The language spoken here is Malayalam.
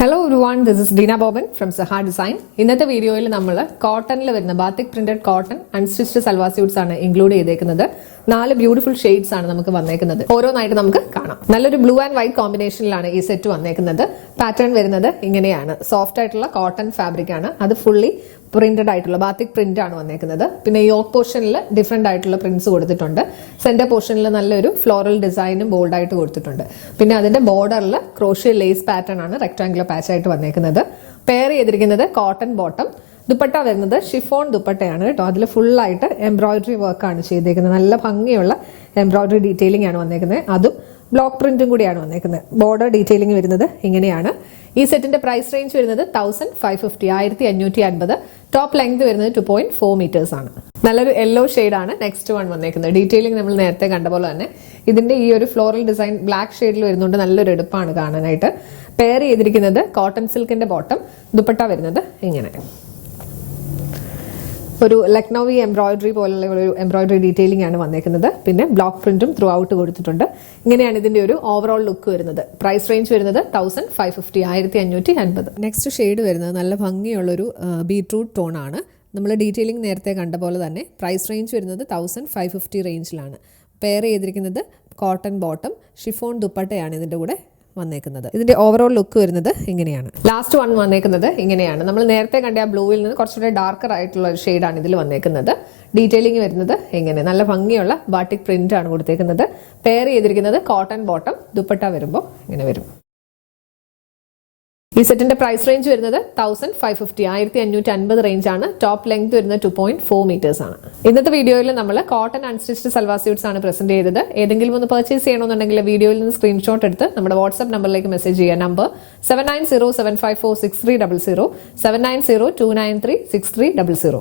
Hello everyone, this is Dina Boban from Sahar Design. ഇന്നത്തെ വീഡിയോയിൽ നമ്മൾ കോട്ടണിൽ വരുന്ന batik printed cotton unstitched salwar suits ആണ് ഇൻക്ലൂഡ് ചെയ്തേക്കുന്നത്. 4 ബ്യൂട്ടിഫുൾ ഷെയ്ഡ്സ് ആണ് നമുക്ക് വന്നേക്കുന്നത്. ഓരോന്നായിട്ട് നമുക്ക് കാണാം. നല്ലൊരു ബ്ലൂ ആൻഡ് വൈറ്റ് കോമ്പിനേഷനിലാണ് ഈ സെറ്റ് വന്നേക്കുന്നത്. പാറ്റേൺ വരുന്നത് ഇങ്ങനെയാണ്. സോഫ്റ്റ് ആയിട്ടുള്ള കോട്ടൺ ഫാബ്രിക് ആണ്. അത് ഫുള്ളി പ്രിന്റഡ് ആയിട്ടുള്ള ബാത്തിക് പ്രിന്റ് ആണ് വന്നേക്കുന്നത്. പിന്നെ യോക്ക് പോർഷനിൽ ഡിഫറെന്റ് ആയിട്ടുള്ള പ്രിന്റ്സ് കൊടുത്തിട്ടുണ്ട്. സെന്റർ പോർഷനിൽ നല്ലൊരു ഫ്ലോറൽ ഡിസൈനും ബോൾഡ് ആയിട്ട് കൊടുത്തിട്ടുണ്ട്. പിന്നെ അതിന്റെ ബോർഡറിൽ ക്രോഷ്യ ലേസ് പാറ്റേൺ ആണ് റെക്ടാംഗുലർ പാച്ച് ആയിട്ട് വന്നേക്കുന്നത്. പെയർ ചെയ്തിരിക്കുന്നത് കോട്ടൺ ബോട്ടം. ദുപ്പട്ട വരുന്നത് ഷിഫോൺ ദുപ്പട്ടയാണ് കേട്ടോ. അതിൽ ഫുള്ളായിട്ട് എംബ്രോയിഡറി വർക്കാണ് ചെയ്തേക്കുന്നത്. നല്ല ഭംഗിയുള്ള എംബ്രോയിഡറി ഡീറ്റെയിലിംഗ് ആണ് വന്നേക്കുന്നത്. അതും ബ്ലോക്ക് പ്രിന്റും കൂടിയാണ് വന്നേക്കുന്നത്. ബോർഡർ ഡീറ്റെയിലിംഗ് വരുന്നത് ഇങ്ങനെയാണ്. ഈ സെറ്റിന്റെ പ്രൈസ് റേഞ്ച് വരുന്നത് 1550 ടോപ്പ് ലെങ്ത് വരുന്നത് 2.4 മീറ്റേഴ്സ് ആണ്. നല്ലൊരു യെല്ലോ ആണ് നെക്സ്റ്റ് വൺ വന്നേക്കുന്നത്. ഡീറ്റെയിലിംഗ് നമ്മൾ നേരത്തെ കണ്ട പോലെ തന്നെ ഇതിന്റെ ഈ ഒരു ഫ്ലോറൽ ഡിസൈൻ ബ്ലാക്ക് ഷെയ്ഡിൽ വരുന്നുണ്ട്. നല്ലൊരു എടുപ്പാണ് കാണാനായിട്ട്. പെയർ ചെയ്തിരിക്കുന്നത് കോട്ടൺ സിൽക്കിന്റെ ബോട്ടം. ദുപ്പട്ട വരുന്നത് ഇങ്ങനെ ഒരു ലക്നൌവി എംബ്രോയിഡറി പോലുള്ള ഒരു എംബ്രോയിഡറി ഡീറ്റെയിലിംഗ് ആണ് വന്നേക്കുന്നത്. പിന്നെ ബ്ലോക്ക് പ്രിന്റും ത്രൂ ഔട്ട് കൊടുത്തിട്ടുണ്ട്. ഇങ്ങനെയാണ് ഇതിന്റെ ഒരു ഓവറോൾ ലുക്ക് വരുന്നത്. പ്രൈസ് റേഞ്ച് വരുന്നത് 1550. നെക്സ്റ്റ് ഷെയ്ഡ് വരുന്നത് നല്ല ഭംഗിയുള്ളൊരു ബീട്രൂട്ട് ടോൺ ആണ്. നമ്മൾ ഡീറ്റെയിലിംഗ് നേരത്തെ കണ്ട പോലെ തന്നെ പ്രൈസ് റേഞ്ച് വരുന്നത് 1550 റേഞ്ചിലാണ്. പെയർ ചെയ്തിരിക്കുന്നത് കോട്ടൺ ബോട്ടം, ഷിഫോൺ ദുപ്പട്ടയാണ് ഇതിന്റെ കൂടെ വന്നേക്കുന്നത്. ഇതിന്റെ ഓവറോൾ ലുക്ക് വരുന്നത് ഇങ്ങനെയാണ്. ലാസ്റ്റ് വൺ വന്നേക്കുന്നത് ഇങ്ങനെയാണ്. നമ്മൾ നേരത്തെ കണ്ട ആ ബ്ലൂവിൽ നിന്ന് കുറച്ചുകൂടെ ഡാർക്കർ ആയിട്ടുള്ള ഒരു ഷെയ്ഡാണ് ഇതിൽ വന്നേക്കുന്നത്. ഡീറ്റെയിലിംഗ് വരുന്നത് ഇങ്ങനെ നല്ല ഭംഗിയുള്ള ബാട്ടിക് പ്രിന്റ് ആണ് കൊടുത്തേക്കുന്നത്. പെയർ ചെയ്തിരിക്കുന്നത് കോട്ടൺ ബോട്ടം. ദുപ്പട്ട വരുമ്പോൾ ഇങ്ങനെ വരും. ഈ സെറ്റിന്റെ പ്രൈസ് റേഞ്ച് വരുന്നത് 1550 റേഞ്ച് ആണ്. ടോപ്പ് ലെങ്ത് വരുന്നത് 2.4 മീറ്റേഴ്സ് ആണ്. ഇന്നത്തെ വീഡിയോയിൽ നമ്മൾ കോട്ടൺ അൺസ്റ്റിച്ച്ഡ് സൽവാർ സ്യൂട്ട്സ് ആണ് പ്രസന്റ് ചെയ്തത്. ഏതെങ്കിലും ഒന്ന് പർച്ചേസ് ചെയ്യണമെന്നുണ്ടെങ്കിൽ വീഡിയോയിൽ നിന്ന് സ്ക്രീൻഷോട്ട് എടുത്ത് നമ്മുടെ വാട്സ്ആപ്പ് നമ്പറിലേക്ക് മെസ്സേജ് ചെയ്യുക. നമ്പർ 7907546300 7902936300.